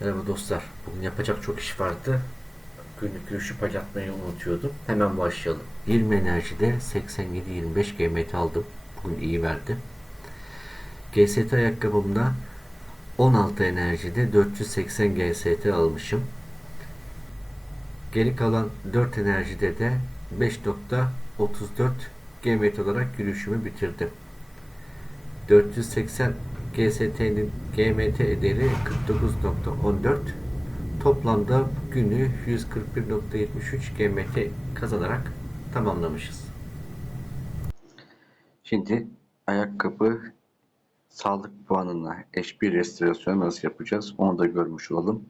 Merhaba dostlar. Bugün yapacak çok iş vardı. Günlük yürüyüşü paylaşmayı unutuyordum. Hemen başlayalım. 20 enerjide 87-25 GMT aldım. Bugün iyi verdi. GST ayakkabımda 16 enerjide 480 GST almışım. Geri kalan 4 enerjide de 5.34 GMT olarak yürüyüşümü bitirdim. 480 GST'nin GMT ederi 49.14 toplamda günü 141.73 GMT kazanarak tamamlamışız. Şimdi ayakkabı sağlık puanına eş bir restorasyon nasıl yapacağız onu da görmüş olalım.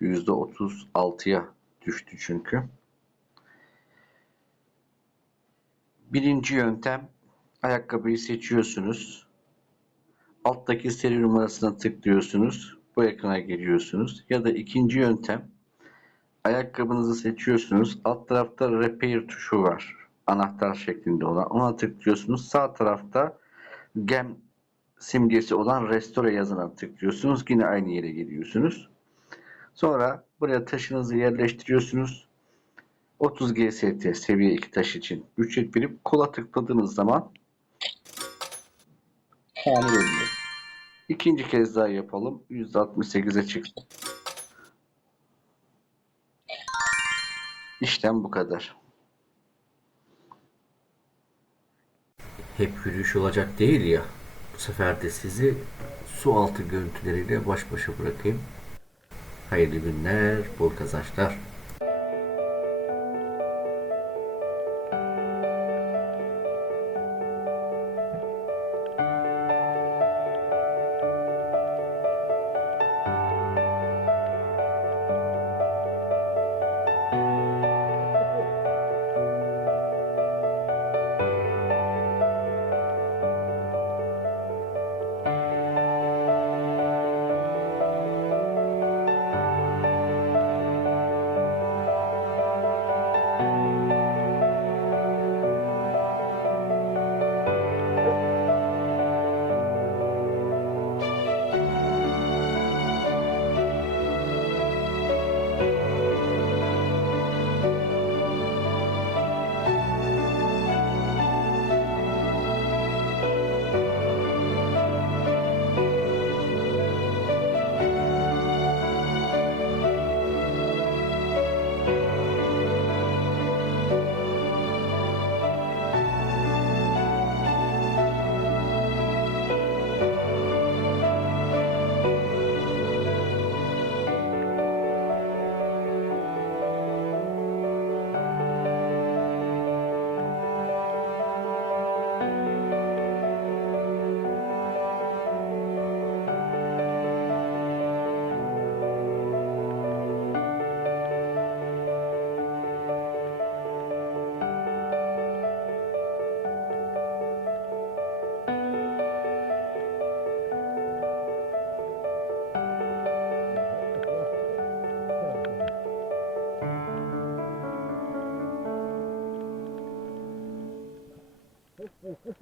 %36'ya düştü çünkü. Birinci yöntem ayakkabıyı seçiyorsunuz. Alttaki seri numarasına tıklıyorsunuz. Bu ekrana geliyorsunuz. Ya da ikinci yöntem ayakkabınızı seçiyorsunuz. Alt tarafta repair tuşu var. Anahtar şeklinde olan. Ona tıklıyorsunuz. Sağ tarafta gem simgesi olan restore yazına tıklıyorsunuz. Yine aynı yere geliyorsunuz. Sonra buraya taşınızı yerleştiriyorsunuz. 30 GST seviye 2 taş için ücret verip kola tıkladığınız zaman tamir oluyor. İkinci kez daha yapalım. %68'e çıktı. İşlem bu kadar. Hep yürüyüş olacak değil ya. Bu sefer de sizi su altı görüntüleriyle baş başa bırakayım. Hayırlı günler, bol kazançlar.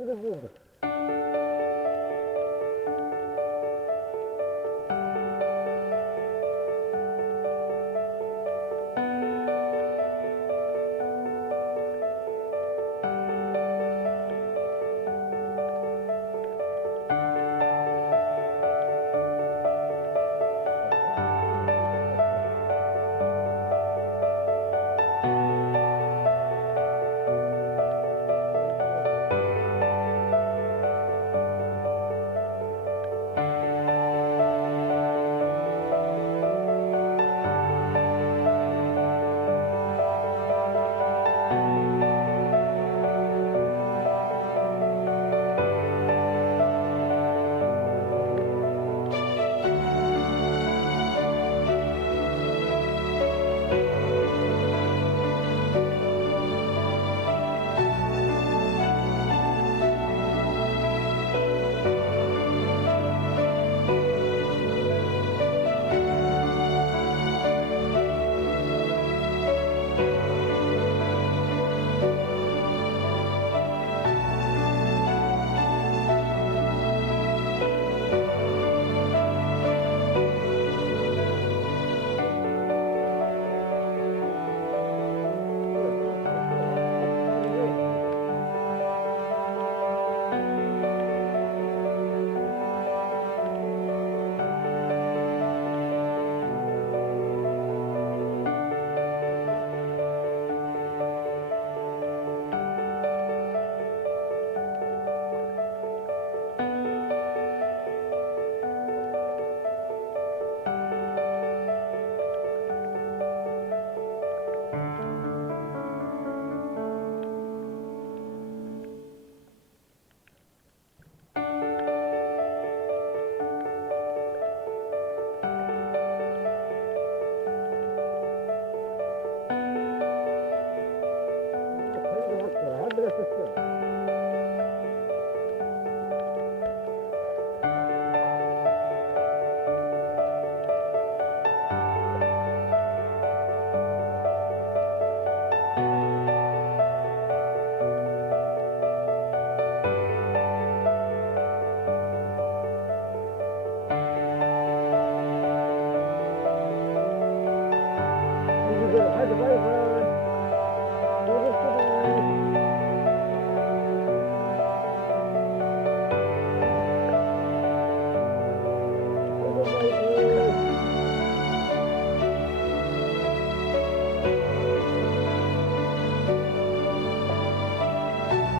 するもんです。excepciones.